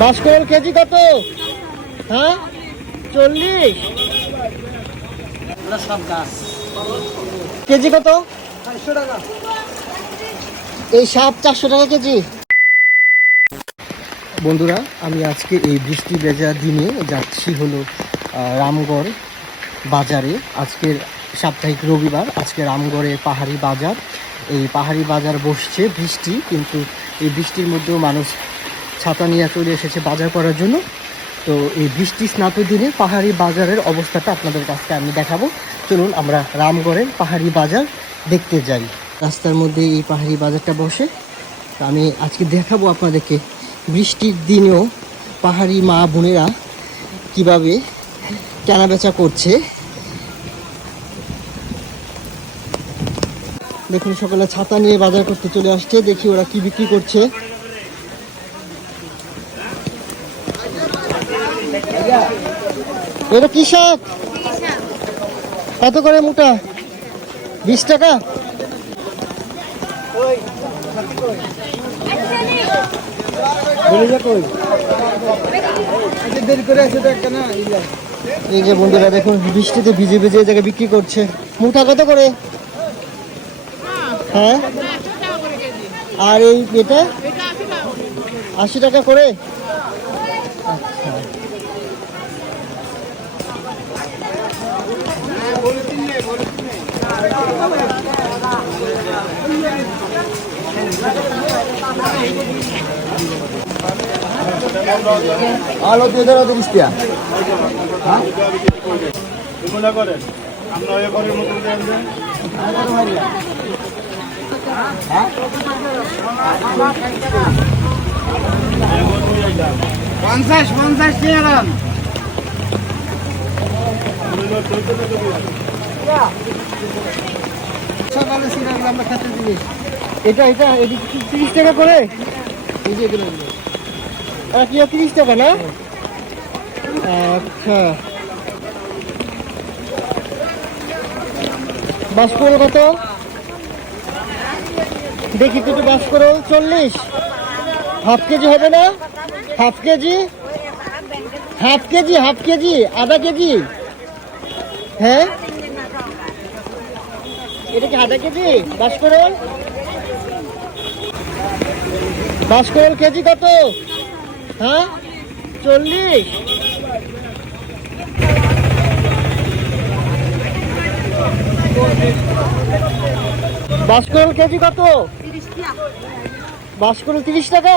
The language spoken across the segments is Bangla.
বাসকরল কেজি কত? হ্যাঁ? চল্লিশ। কেজি কত? এই সাপ চারশো টাকা কেজি। বন্ধুরা, আমি আজকে এই বৃষ্টি ভেজা দিনে যাচ্ছি হলো রামগড় বাজারে। আজকের সাপ্তাহিক রবিবার, আজকে রামগড়ে পাহাড়ি বাজার। এই পাহাড়ি বাজার বসছে বৃষ্টি, কিন্তু এই বৃষ্টির মধ্যেও মানুষ ছাতা নিয়ে চলে এসেছে বাজার করার জন্য। তো এই বৃষ্টি স্নাত দিনে পাহাড়ি বাজারের অবস্থাটা আপনাদের কাছে আমি দেখাবো। চলুন আমরা রামগড়ের পাহাড়ি বাজার দেখতে যাই। রাস্তার মধ্যে এই পাহাড়ি বাজারটা বসে। আমি আজকে দেখাবো আপনাদেরকে বৃষ্টির দিনেও পাহাড়ি মা বোনেরা কীভাবে কেনাবেচা করছে। দেখুন, সকালে ছাতা নিয়ে বাজার করতে চলে আসছে। দেখি ওরা কি বিক্রি করছে। এটা কি শাক? কত করে মোটা? বিশ টাকা? এই যে বন্ধুরা, দেখুন, বৃষ্টিতে ভিজে ভিজে জায়গায় বিক্রি করছে। মুঠা কত করে? হ্যাঁ? আর এই এটা? আশি টাকা করে? আলো দিয়ে করেন। আমরা এ ঘরের মতন পঞ্চাশ পঞ্চাশ দাম এটা এটা তিরিশ টাকা করে? তিরিশ টাকা না? আচ্ছা। বাস কত? দেখি তো একটু বাস করো চল্লিশ। হাফ কেজি হবে না? Half KG? Half KG half KG, আধা কেজি? হ্যাঁ? এটা কি আধা কেজি? বাসকরল বাসকরল কেজি কত? হ্যাঁ? চল্লিশ। বাসকরল কেজি কত? বাসকরল তিরিশ টাকা?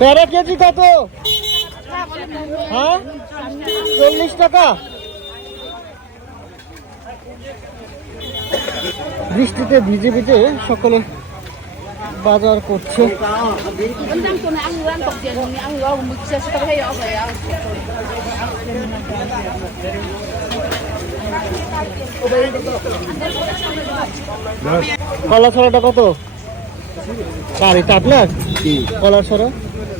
প্যারা কেজি কত? হ্যাঁ? চল্লিশ টাকা? বৃষ্টিতে ভিজে ভিজে সকলে বাজার করছে। কলা ছড়াটা কত? কার আপনার কলা ছড়া?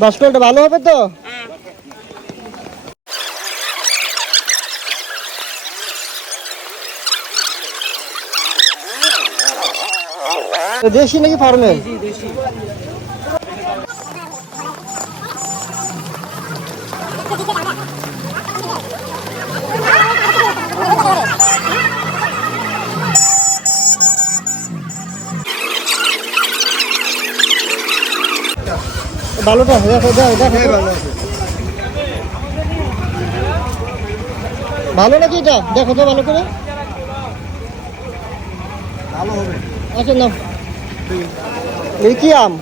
বাসকলটা ভালো হবে তো? দেশি নাকি ফার্মে ভালোটা দেখো দেখো দেখো ভালো নাকি এটা? দেখো তো ভালো করে। ভালো হবে। আচ্ছা নাও। এই কি আম।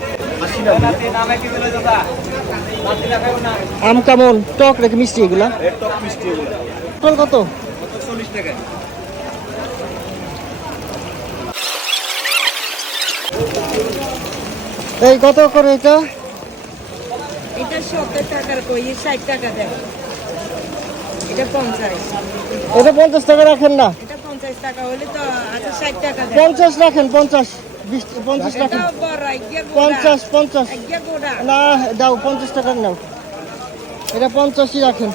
আম কেমন? টক নাকি মিষ্টি এগুলা? টোটাল কত? চল্লিশ টাকা। এই কত করে এটা? সত্তর টাকার কই ষাট টাকা দেয় এটা পঞ্চাশ। এটা পঞ্চাশ টাকা রাখেন না। এটা পঞ্চাশ টাকা হলে তো আচ্ছা ষাট টাকা পঞ্চাশ রাখেন পঞ্চাশ বিশ পঞ্চাশ রাখেন। পঞ্চাশ পঞ্চাশ। না দাও পঞ্চাশ টাকার নাও। এটা পঞ্চাশই রাখেন।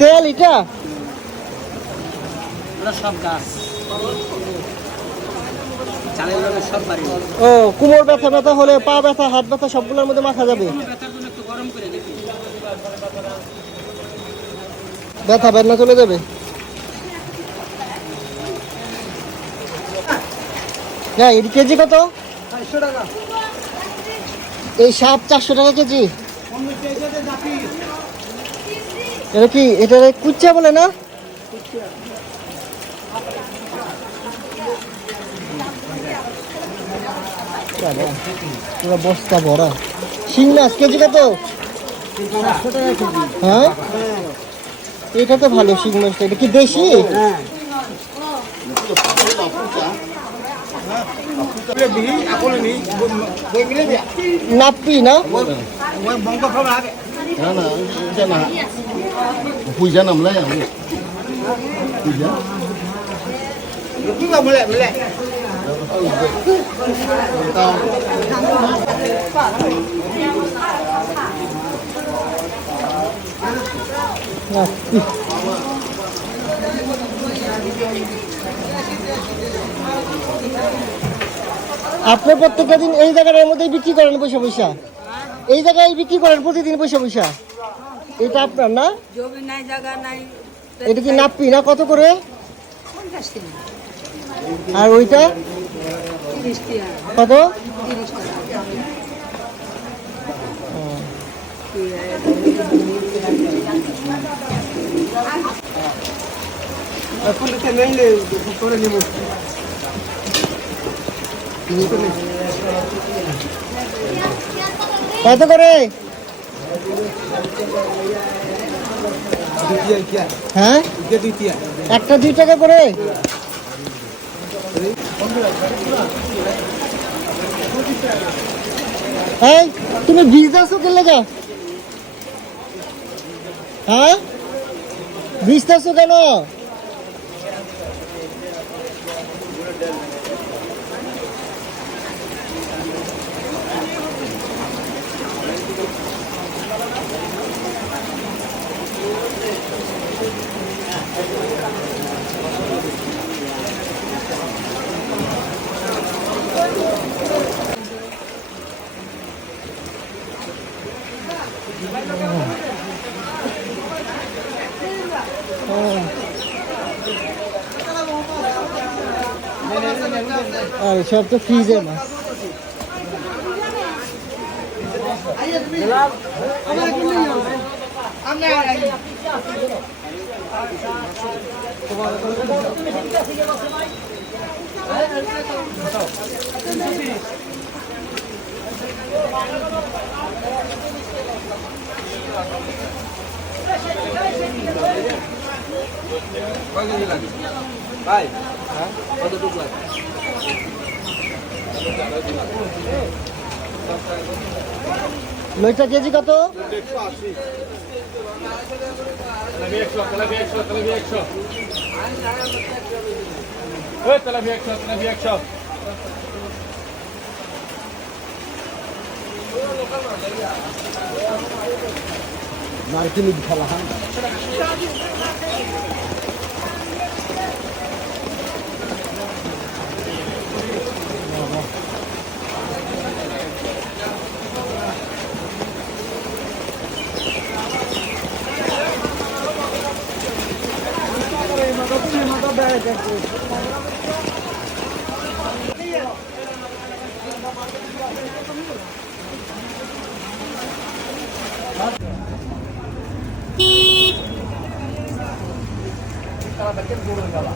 তেল এটা? সব গাছ চালের লগে সব বাড়ি ও কুমোর ব্যথা ব্যথা হলে পা ব্যথা হাত ব্যথা সবগুলোর মধ্যে মাখা যাবে? ব্যথার জন্য একটু গরম করে দেখি। ব্যথা বেদনা চলে যাবে? হ্যাঁ এর কেজি কত? এই সাপ চারশো টাকা কেজি। এটা কি এটা কুচ্চা বলে না? পুরো বস্তা ভরা শিং মাছ কেজি কত? হ্যাঁ? এটা তো ভালো শিং মাছটা এটা কি দেশি? আকলে নি? পয়সা নামলাই আমি। পয়সা আপনি প্রত্যেকটা দিন এই জায়গাটার মধ্যে বিক্রি করেন পয়সা পয়সা। এই জায়গায় বিক্রি করেন প্রতিদিন পয়সা পয়সা। এটা আপনার না? এটা কি নাপ্পি না কত করে? আর ওইটা? কত? কত করে? হ্যাঁ? একটা দুই টাকা করে? এই তুমি বীজ আছো কে লেগা? হ্যাঁ? বীজ আছো কেন? আর সব তো ফ্রিজের মাছ ভাই কতটুকু লাগে? লইটা কেজি কত? একশো তেলাপি একশো Kita bikin burung galak.